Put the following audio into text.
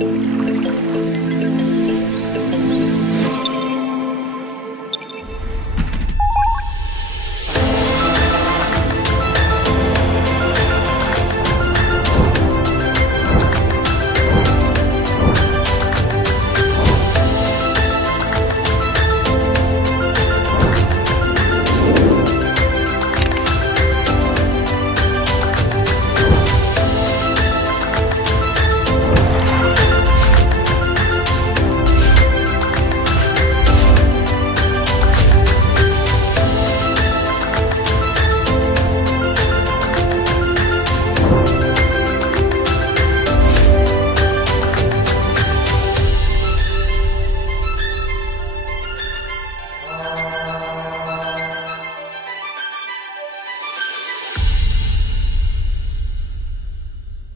thank mm -hmm. you